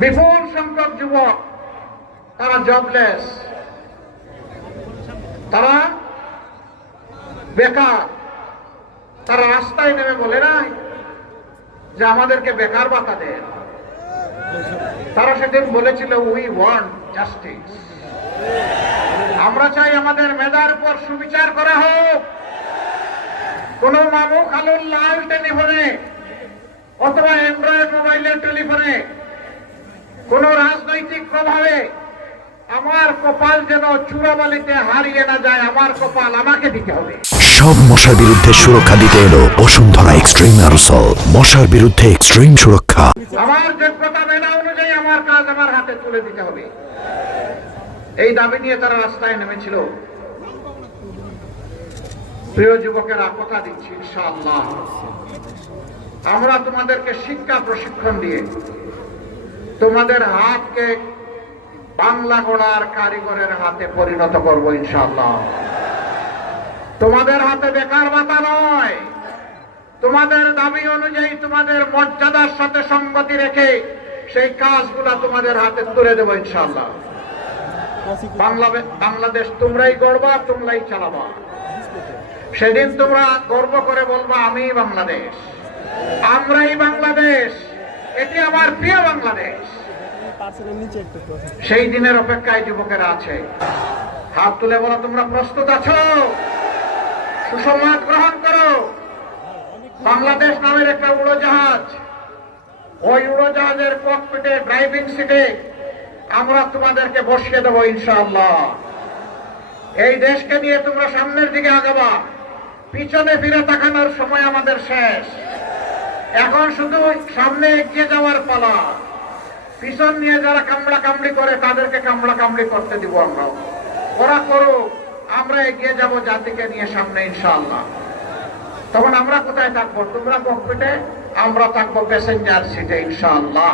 বিপুল সংখ্যক যুবক তারা জবলেস, তারা বেকার, তারা রাস্তায় নেমে বলে নাই যে আমাদেরকে বেকার ভাতা দেন। তারা সেদিন বলেছিল উই ওয়ান্ট জাস্টিস। আমরা চাই আমাদের মেধার উপর সুবিচার করা হোক। কোন মামু খালুর লাল টেলিফোনে অথবা অ্যান্ড্রয়েড মোবাইলের টেলিফোনে কোন রাজনৈতিক প্রভাবে আমার কপাল যেন চূড়াবালিতে হারিয়ে না যায়। আমার কপাল আমাকে দিতে হবে। সব মশার বিরুদ্ধে সুরক্ষা দিতে এলো বসুন্ধরা এক্সট্রিম অ্যারোসল। মশার বিরুদ্ধে এক্সট্রিম সুরক্ষা। আমার যোগ্যতা মেধা অনুযায়ী আমার কাজ আমার হাতে তুলে দিতে হবে। এই দাবি নিয়ে তারা রাস্তায় নেমেছিল। প্রিয় যুবকেরা, কথা দিচ্ছি ইনশাআল্লাহ আমরা তোমাদেরকে শিক্ষা প্রশিক্ষণ দিয়ে তোমাদের হাতকে বাংলা গড়ার কারিগরের হাতে পরিণত করব ইনশাআল্লাহ। তোমাদের হাতে বেকার ভাতা নয়, তোমাদের দাবি অনুযায়ী তোমাদের মর্যাদার সাথে সঙ্গতি রেখে সেই কাজগুলা তোমাদের হাতে তুলে দেবো ইনশাআল্লাহ। বাংলাদেশ তোমরাই গড়বা, তোমরাই চালাবা। সেদিন তোমরা গর্ব করে বলবা আমি বাংলাদেশ, আমরাই বাংলাদেশ, এটি আমার প্রিয় বাংলাদেশ। সেই দিনের অপেক্ষায় যুবকেরা আছে। হাত তুলে বলো তোমরা প্রস্তুত আছো? সুসংবাদ গ্রহণ করো। বাংলাদেশ নামের একটা উড়োজাহাজ, ওই উড়োজাহাজের ককপিটে ড্রাইভিং সিটে আমরা তোমাদেরকে বসিয়ে দেবো ইনশাআল্লাহ। এই দেশকে নিয়ে তোমরা সামনের দিকে আগাবা। পিছনে ফিরে তাকানোর সময় আমাদের শেষ। এখন শুধু সামনে এগিয়ে যাওয়ার পালা। পিছন নিয়ে যারা কামড়া কামড়ি করে তাদেরকে কামড়া কামড়ি করতে দিব আমরা। ওরা করুক, আমরা এগিয়ে যাব জাতিকে নিয়ে সামনে ইনশাআল্লাহ। তখন আমরা কোথায় থাকবো? তোমরা ককপিটে, আমরা থাকবো প্যাসেঞ্জার সিটে ইনশাআল্লাহ।